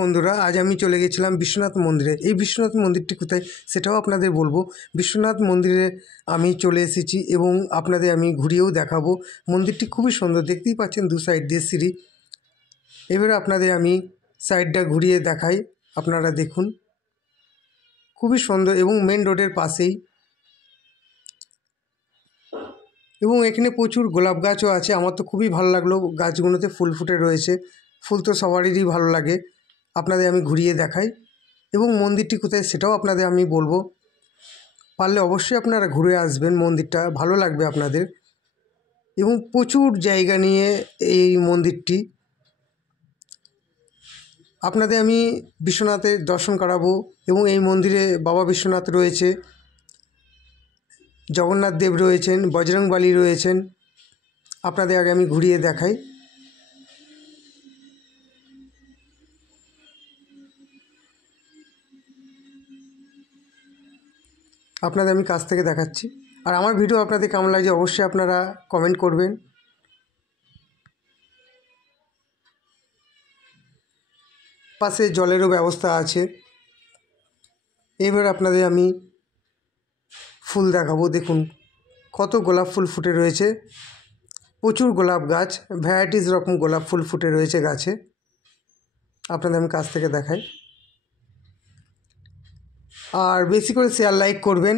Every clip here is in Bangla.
বন্ধুরা, আজ আমি চলে গেছিলাম বিশ্বনাথ মন্দিরে। এই বিশ্বনাথ মন্দিরটি কোথায় সেটাও আপনাদের বলবো। বিশ্বনাথ মন্দিরে আমি চলে এসেছি এবং আপনাদের আমি ঘুরিয়েও দেখাবো। মন্দিরটি খুবই সুন্দর, দেখতেই পাচ্ছেন দু সাইড দিয়ে সিঁড়ি। এবারে আপনাদের আমি সাইডটা ঘুরিয়ে দেখাই, আপনারা দেখুন, খুবই সুন্দর এবং মেন রোডের পাশেই। এবং এখানে প্রচুর গোলাপ গাছও আছে। আমার তো খুবই ভালো লাগলো, গাছগুলোতে ফুল ফুটে রয়েছে। ফুল তো সবারই ভালো লাগে। আপনাদের আমি ঘুরিয়ে দেখাই এবং মন্দিরটি কোথায় সেটাও আপনাদের আমি বলবো। পারলে অবশ্যই আপনারা ঘুরে আসবেন, মন্দিরটা ভালো লাগবে আপনাদের। এবং প্রচুর জায়গা নিয়ে এই মন্দিরটি। আপনাদের আমি বিশ্বনাথের দর্শন করাবো এবং এই মন্দিরে বাবা বিশ্বনাথ রয়েছে, জগন্নাথ দেব রয়েছেন, বজরংবলী রয়েছেন। আপনাদের আগে আমি ঘুরিয়ে দেখাই। আপনাদের আমি কাছ থেকে দেখাচ্ছি। আর আমার ভিডিও আপনাদের কেমন লাগছে অবশ্যই আপনারা কমেন্ট করবেন। পাশে জলেরও ব্যবস্থা আছে। এবার আপনাদের আমি ফুল দেখাবো। দেখুন কত গোলাপ ফুল ফুটে রয়েছে, প্রচুর গোলাপ গাছ, ভ্যারাইটিস রকম গোলাপ ফুল ফুটে রয়েছে গাছে। আপনাদের আমি কাছ থেকে দেখাই। আর বেশি করে শেয়ার লাইক করবেন।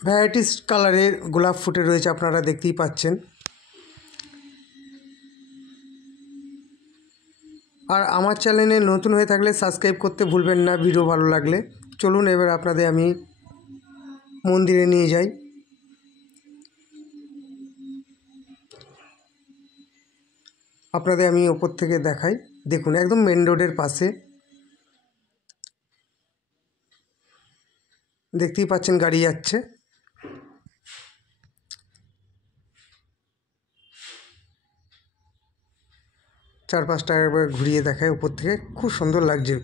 ভ্যারাইটিস কালারের গোলাপ ফুটে রয়েছে, আপনারা দেখতেই পাচ্ছেন। আর আমার চ্যানেলে নতুন হয়ে থাকলে সাবস্ক্রাইব করতে ভুলবেন না ভিডিও ভালো লাগলে। চলুন এবার আপনাদের আমি মন্দিরে নিয়ে যাই। আপনাদের আমি ওপর থেকে দেখাই। দেখুন একদম মেন রোডের পাশে, দেখতেই পাচ্ছেন গাড়ি যাচ্ছে। চারপাশটা একবার ঘুরিয়ে দেখায় উপর থেকে, খুব সুন্দর লাগছে।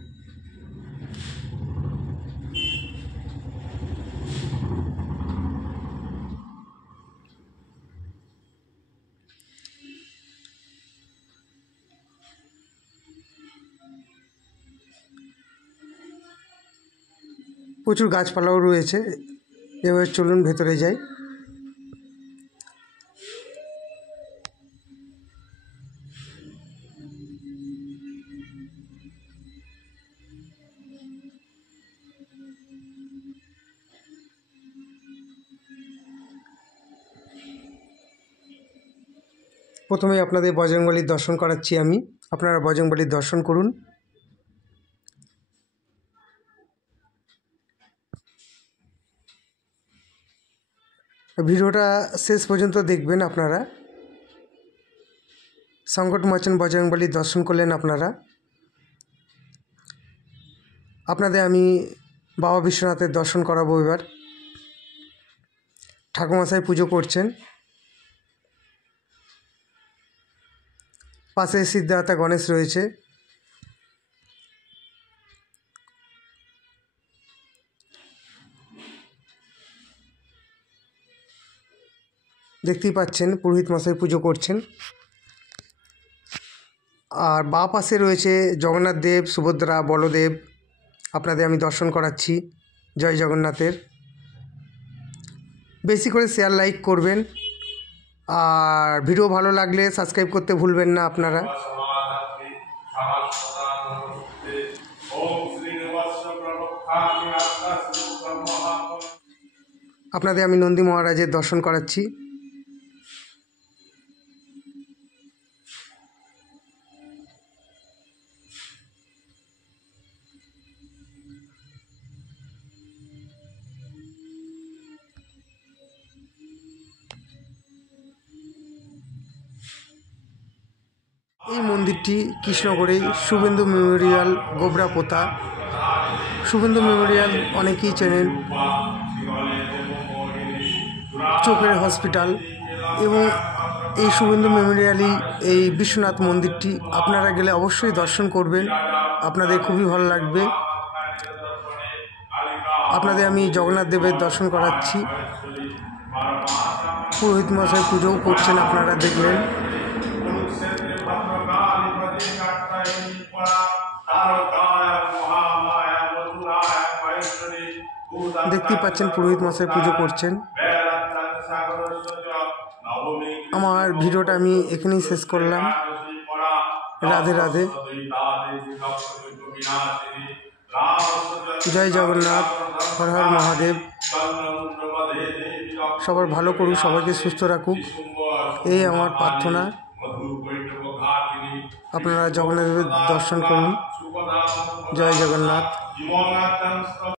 প্রচুর গাছপালাও রয়েছে। এবার চলুন ভেতরে যাই। প্রথমে আপনাদের বজরংবলীর দর্শন করাচ্ছি আমি। আপনারা বজরংবলীর দর্শন করুন। ভিডিওটা শেষ পর্যন্ত দেখবেন আপনারা। সংকটমোচন বজরংবলীর দর্শন করলেন আপনারা। আপনাদের আমি বাবা বিশ্বনাথের দর্শন করাবো। এবার ঠাকুরমশাই পুজো করছেন। পাশে সিদ্ধার্থা গণেশ রয়েছে। দেখতেই পাচ্ছেন পুরোহিত মশাই পুজো করছেন। আর বাঁ পাশে রয়েছে জগন্নাথ দেব, সুভদ্রা, বলদেব। আপনাদের আমি দর্শন করাচ্ছি। জয় জগন্নাথের। বেশি করে শেয়ার লাইক করবেন। আর ভিডিও ভালো লাগলে সাবস্ক্রাইব করতে ভুলবেন না আপনারা। আপনাদের আমি নন্দী মহারাজের দর্শন করাচ্ছি। এই মন্দিরটি কৃষ্ণগড়ে শুভেন্দু মেমোরিয়াল গোবরাপোতা। শুভেন্দু মেমোরিয়াল অনেকেই চেনেন, চোখের হসপিটাল। এবং এই শুভেন্দু মেমোরিয়ালি এই বিশ্বনাথ মন্দিরটি আপনারা গেলে অবশ্যই দর্শন করবেন, আপনাদের খুবই ভালো লাগবে। আপনাদের আমি জগন্নাথ দেবের দর্শন করাচ্ছি। পুরোহিত মশাই পুজোও করছেন, আপনারা দেখলেন। দেখতেই পাচ্ছেন পুরোহিত মশাই পুজো করছেন। আমার ভিডিওটা আমি এখানেই শেষ করলাম। রাধে রাধে, জয় জগন্নাথ, হর হর মহাদেব। সবার ভালো করুক, সবাইকে সুস্থ রাখুক, এই আমার প্রার্থনা। আপনারা জগন্নাথ দেবের দর্শন করুন। জয় জগন্নাথ।